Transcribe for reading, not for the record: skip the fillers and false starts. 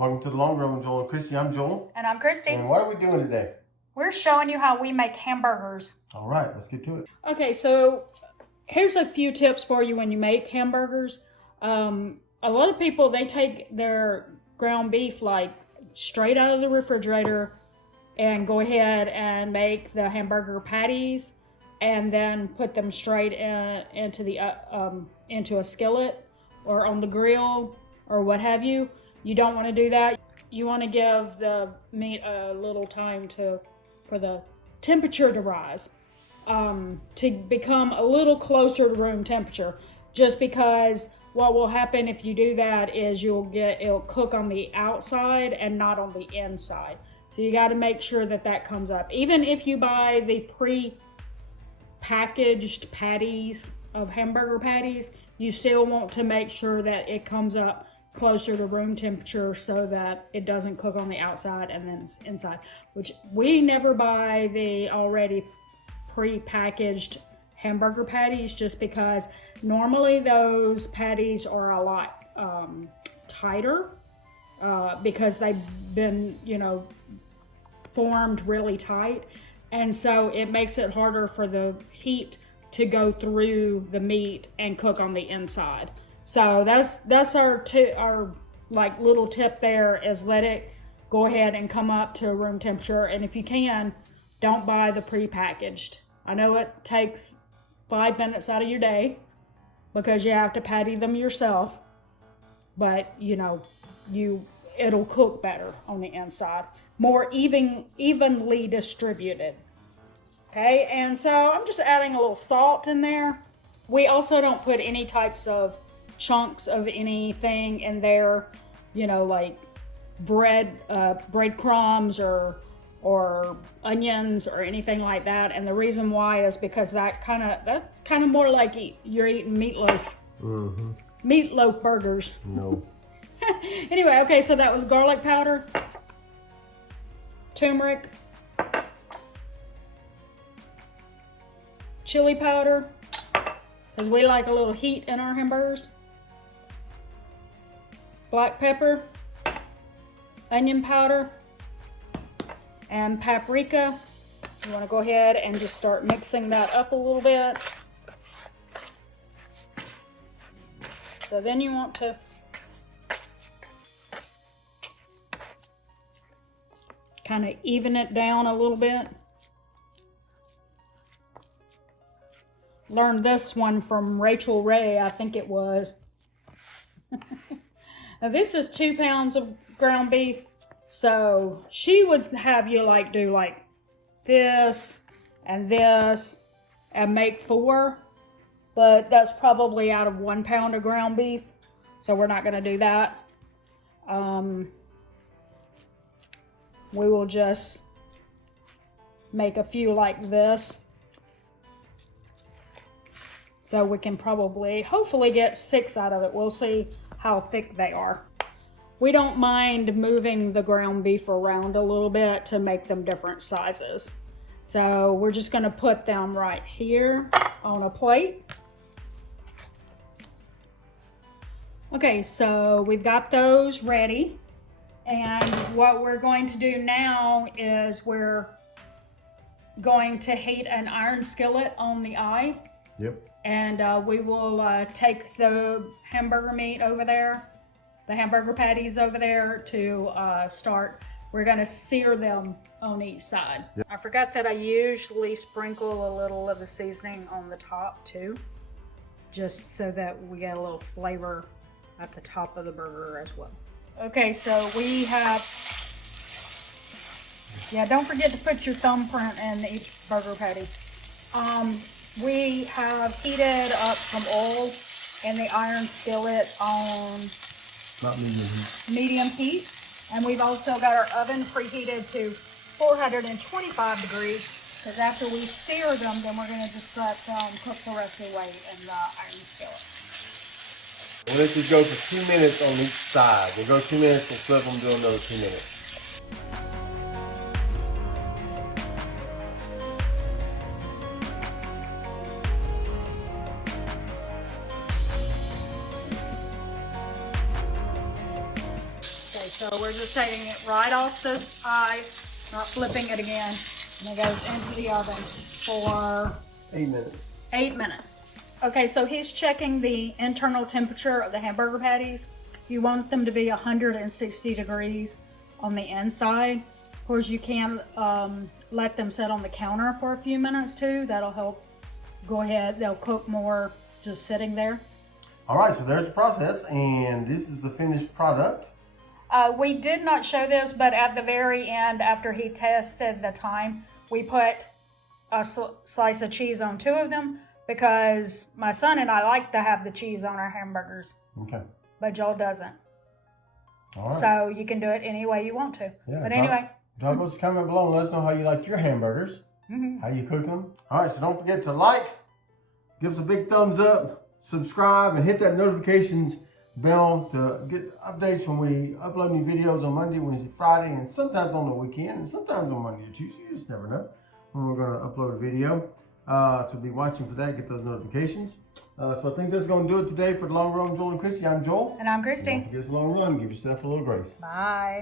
Welcome to the Long Run with Joel and Christy. I'm Joel. And I'm Christy. And what are we doing today? We're showing you how we make hamburgers. All right, let's get to it. Okay, so here's a few tips for you when you make hamburgers. A lot of people, they take their ground beef like straight out of the refrigerator and go ahead and make the hamburger patties and then put them straight into a skillet or on the grill or what have you. You don't want to do that. You want to give the meat a little time for the temperature to rise, to become a little closer to room temperature. Just because what will happen if you do that is it'll cook on the outside and not on the inside. So you got to make sure that comes up. Even if you buy the pre-packaged patties of hamburger patties, you still want to make sure that it comes up closer to room temperature so that it doesn't cook on the outside and then inside, which we never buy the already pre-packaged hamburger patties, just because normally those patties are a lot tighter because they've been, formed really tight, and so it makes it harder for the heat to go through the meat and cook on the inside. So that's our little tip there, is let it go ahead and come up to room temperature. And if you can, don't buy the pre-packaged. I know it takes 5 minutes out of your day because you have to patty them yourself, but it'll cook better on the inside, more evenly distributed. Okay, and so I'm just adding a little salt in there. We also don't put any types of chunks of anything in there, like breadcrumbs or onions or anything like that. And the reason why is because that's kind of more like you're eating meatloaf. Mm-hmm. Meatloaf burgers. No. Anyway, okay, so that was garlic powder, turmeric, chili powder, because we like a little heat in our hamburgers, black pepper, onion powder, and paprika. You want to go ahead and just start mixing that up a little bit. So then you want to kind of even it down a little bit. Learned this one from Rachel Ray, I think it was. Now this is 2 pounds of ground beef, so she would have you do this and make 4, but that's probably out of 1 pound of ground beef, so we're not going to do that. We will just make a few like this. So we can hopefully get 6 out of it. We'll see how thick they are. We don't mind moving the ground beef around a little bit to make them different sizes. So we're just gonna put them right here on a plate. Okay, so we've got those ready. And what we're going to do now is we're going to heat an iron skillet on the eye. Yep. And we will take the hamburger meat over there, the hamburger patties over there to start. We're going to sear them on each side. Yep. I forgot that I usually sprinkle a little of the seasoning on the top too, just so that we get a little flavor at the top of the burger as well. Okay, so we have, don't forget to put your thumbprint in each burger patty. We have heated up some oil in the iron skillet on medium heat. And we've also got our oven preheated to 425 degrees, because after we sear them, then we're going to just let them cook the rest of the way in the iron skillet. We'll let this go for 2 minutes on each side. We'll go 2 minutes, we'll flip them, do another 2 minutes. So we're we're just taking it right off the side, not flipping it again. And it goes into the oven for 8 minutes. 8 minutes. Okay, so he's checking the internal temperature of the hamburger patties. You want them to be 160 degrees on the inside. Of course, you can let them sit on the counter for a few minutes too. That'll help. Go ahead, they'll cook more just sitting there. All right, so there's the process, and this is the finished product. We did not show this, but at the very end, after he tested the time, we put a slice of cheese on 2 of them because my son and I like to have the cheese on our hamburgers. Okay. But Joel doesn't. All right. So you can do it any way you want to. Yeah, but anyway. Drop us a comment below and let us know how you like your hamburgers, how you cook them. All right, so don't forget to like, give us a big thumbs up, subscribe, and hit that notifications bell to get updates when we upload new videos on Monday, Wednesday, Friday, and sometimes on the weekend, and sometimes on Monday or Tuesday. You just never know when we're going to upload a video. So be watching for that, get those notifications. So I think that's going to do it today for the Long Run, Joel and Christy. I'm Joel. And I'm Christy. Don't forget it's a long run. Give yourself a little grace. Bye.